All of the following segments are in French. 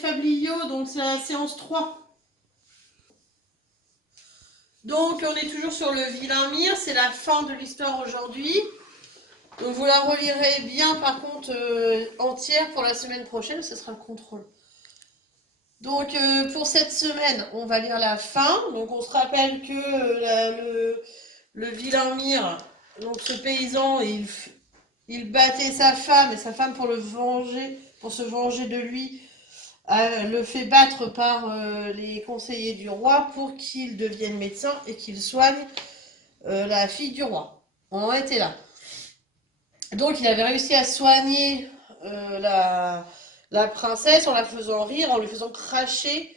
Fabliaux, donc c'est la séance 3. Donc on est toujours sur le vilain Mire, c'est la fin de l'histoire aujourd'hui. Donc vous la relirez bien par contre entière pour la semaine prochaine, ce sera le contrôle. Donc pour cette semaine, on va lire la fin. Donc on se rappelle que le vilain Mire, donc ce paysan, il battait sa femme et sa femme pour le venger, pour se venger de lui, le fait battre par les conseillers du roi pour qu'il devienne médecin et qu'il soigne la fille du roi. On en était là. Donc il avait réussi à soigner la princesse en la faisant rire, en lui faisant cracher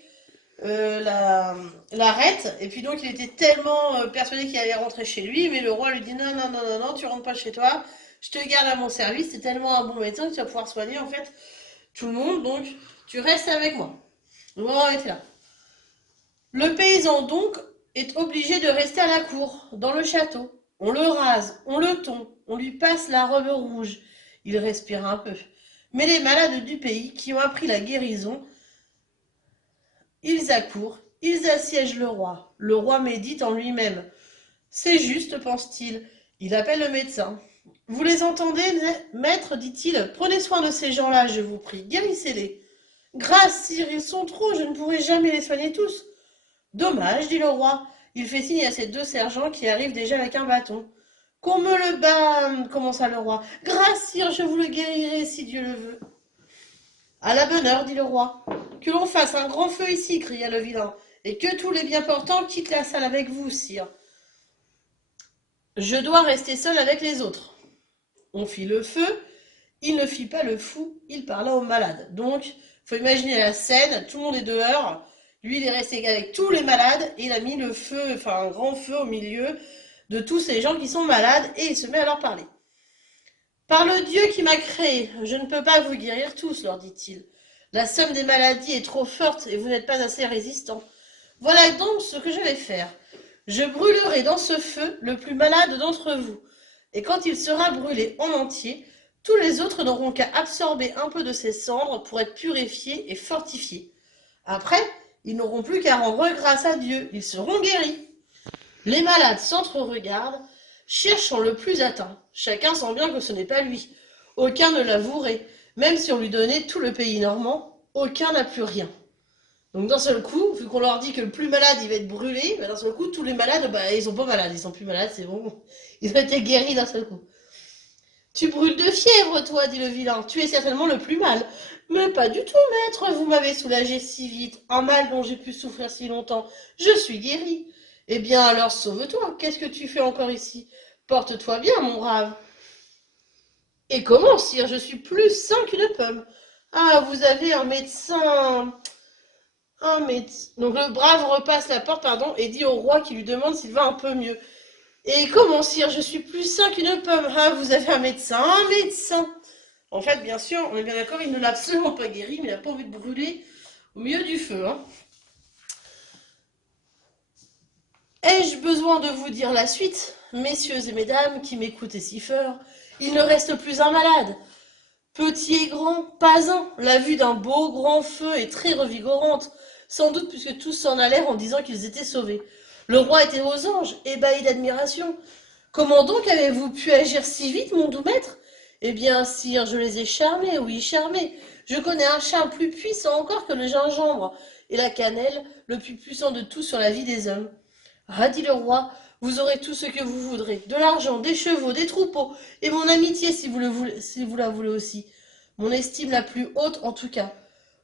l'arête. Et puis donc il était tellement persuadé qu'il allait rentrer chez lui, mais le roi lui dit non, non, non, non, non, tu rentres pas chez toi, je te garde à mon service, t'es tellement un bon médecin que tu vas pouvoir soigner en fait tout le monde, donc tu restes avec moi. On en était là. Le paysan donc est obligé de rester à la cour, dans le château. On le rase, on le tond, on lui passe la robe rouge. Il respire un peu. Mais les malades du pays qui ont appris la guérison, ils accourent, ils assiègent le roi. Le roi médite en lui-même. C'est juste, pense-t-il. Il appelle le médecin. Vous les entendez, maître, dit-il. Prenez soin de ces gens-là, je vous prie. Guérissez-les. Grâce, sire, ils sont trop, je ne pourrai jamais les soigner tous. Dommage, dit le roi. Il fait signe à ses deux sergents qui arrivent déjà avec un bâton. Qu'on me le banne, commença le roi. Grâce, sire, je vous le guérirai si Dieu le veut. À la bonne heure, dit le roi. Que l'on fasse un grand feu ici, cria le vilain, et que tous les bien portants quittent la salle avec vous, sire. Je dois rester seul avec les autres. On fit le feu. Il ne fit pas le fou, il parla aux malades. Donc, faut imaginer la scène, tout le monde est dehors. Lui, il est resté avec tous les malades et il a mis le feu, enfin un grand feu au milieu de tous ces gens qui sont malades et il se met à leur parler. Par le Dieu qui m'a créé, je ne peux pas vous guérir tous, leur dit-il. La somme des maladies est trop forte et vous n'êtes pas assez résistants. Voilà donc ce que je vais faire. Je brûlerai dans ce feu le plus malade d'entre vous. Et quand il sera brûlé en entier, tous les autres n'auront qu'à absorber un peu de ces cendres pour être purifiés et fortifiés. Après, ils n'auront plus qu'à rendre grâce à Dieu, ils seront guéris. Les malades s'entre-regardent, cherchant le plus atteint. Chacun sent bien que ce n'est pas lui. Aucun ne l'avouerait. Même si on lui donnait tout le pays normand, aucun n'a plus rien. Donc d'un seul coup, vu qu'on leur dit que le plus malade, il va être brûlé, d'un seul coup, tous les malades, ils sont pas malades, ils sont plus malades, c'est bon. Ils ont été guéris d'un seul coup. Tu brûles de fièvre, toi, dit le vilain. Tu es certainement le plus mal. Mais pas du tout, maître, vous m'avez soulagé si vite. Un mal dont j'ai pu souffrir si longtemps. Je suis guéri. Eh bien, alors sauve-toi. Qu'est-ce que tu fais encore ici? Porte-toi bien, mon brave. Et comment, sire? Je suis plus sain qu'une pomme. Ah, vous avez un médecin. Un médecin. Donc le brave repasse la porte, pardon, et dit au roi qui lui demande s'il va un peu mieux. Et comment, sire, je suis plus sain qu'une pomme. Ah, vous avez un médecin, un médecin. En fait, bien sûr, on est bien d'accord, il ne l'a absolument pas guéri, mais il n'a pas envie de brûler au milieu du feu. Hein. Ai-je besoin de vous dire la suite, messieurs et mesdames qui m'écoutent et si fort? Il ne reste plus un malade. Petit et grand, pas un. La vue d'un beau grand feu est très revigorante, sans doute puisque tous s'en allèrent en disant qu'ils étaient sauvés. Le roi était aux anges, ébahi d'admiration. Comment donc avez-vous pu agir si vite, mon doux maître? Eh bien, sire, je les ai charmés, oui, charmés. Je connais un charme plus puissant encore que le gingembre et la cannelle, le plus puissant de tous sur la vie des hommes. Ah, dit le roi, vous aurez tout ce que vous voudrez, de l'argent, des chevaux, des troupeaux, et mon amitié si vous la voulez aussi. Mon estime la plus haute en tout cas.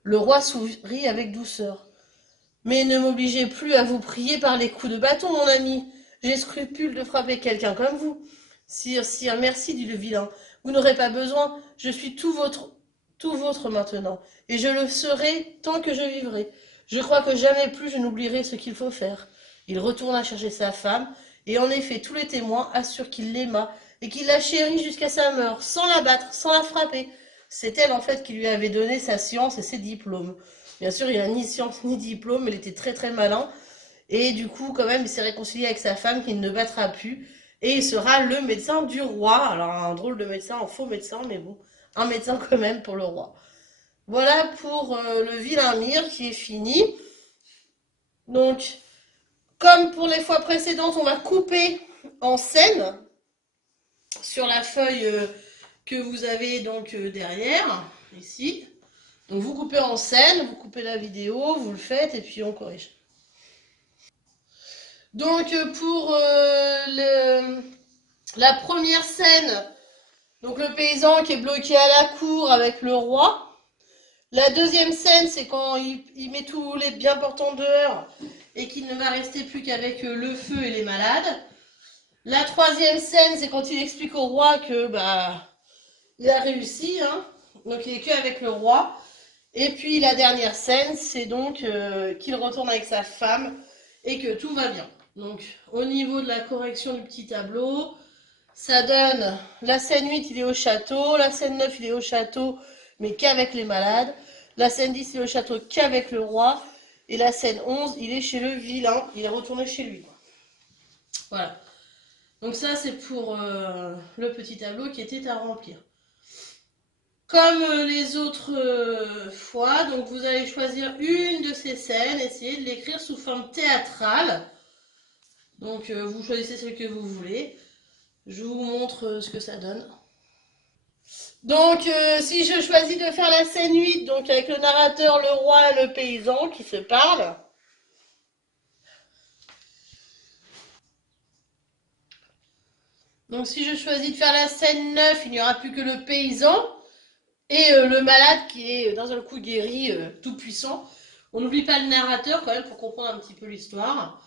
Le roi sourit avec douceur. Mais ne m'obligez plus à vous prier par les coups de bâton, mon ami. J'ai scrupule de frapper quelqu'un comme vous. Sire, sire, merci, dit le vilain. Vous n'aurez pas besoin, je suis tout vôtre maintenant, et je le serai tant que je vivrai. Je crois que jamais plus je n'oublierai ce qu'il faut faire. Il retourna chercher sa femme, et en effet tous les témoins assurent qu'il l'aima, et qu'il la chérit jusqu'à sa mort, sans la battre, sans la frapper. C'est elle en fait qui lui avait donné sa science et ses diplômes. Bien sûr, il n'a ni science ni diplôme, mais il était très très malin. Et du coup, quand même, il s'est réconcilié avec sa femme qu'il ne battra plus. Et il sera le médecin du roi. Alors, un drôle de médecin, un faux médecin, mais bon, un médecin quand même pour le roi. Voilà pour le vilain mire qui est fini. Donc, comme pour les fois précédentes, on va couper en scène sur la feuille que vous avez donc derrière, ici. Donc vous coupez en scène, vous coupez la vidéo, vous le faites et puis on corrige. Donc pour la première scène, donc le paysan qui est bloqué à la cour avec le roi. La deuxième scène, c'est quand il met tous les bien portants dehors et qu'il ne va rester plus qu'avec le feu et les malades. La troisième scène, c'est quand il explique au roi que bah il a réussi, hein, donc il est qu'avec le roi. Et puis la dernière scène, c'est donc qu'il retourne avec sa femme et que tout va bien. Donc au niveau de la correction du petit tableau, ça donne la scène 8, il est au château, la scène 9, il est au château, mais qu'avec les malades, la scène 10, il est au château qu'avec le roi, et la scène 11, il est chez le vilain, il est retourné chez lui. Voilà. Donc ça, c'est pour le petit tableau qui était à remplir. Comme les autres fois, donc vous allez choisir une de ces scènes, essayer de l'écrire sous forme théâtrale. Donc vous choisissez celle que vous voulez. Je vous montre ce que ça donne. Donc si je choisis de faire la scène 8, donc avec le narrateur, le roi et le paysan qui se parlent. Donc si je choisis de faire la scène 9, il n'y aura plus que le paysan et le malade qui est d'un seul coup guéri, tout puissant. On n'oublie pas le narrateur quand même pour comprendre un petit peu l'histoire.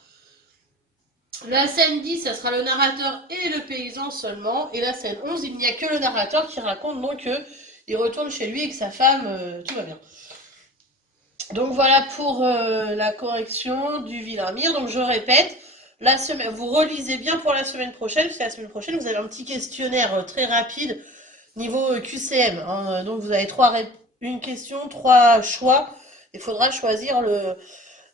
La scène 10, ça sera le narrateur et le paysan seulement. Et la scène 11, il n'y a que le narrateur qui raconte donc qu'il retourne chez lui et que sa femme, tout va bien. Donc voilà pour la correction du vilain mire. Donc je répète, la semaine, vous relisez bien pour la semaine prochaine, parce que la semaine prochaine, vous avez un petit questionnaire très rapide niveau QCM. Hein. Donc vous avez une question, 3 choix. Il faudra choisir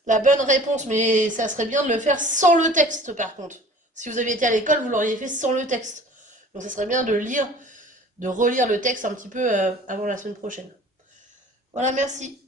la bonne réponse, mais ça serait bien de le faire sans le texte par contre. Si vous aviez été à l'école, vous l'auriez fait sans le texte. Donc ça serait bien de lire, de relire le texte un petit peu avant la semaine prochaine. Voilà, merci.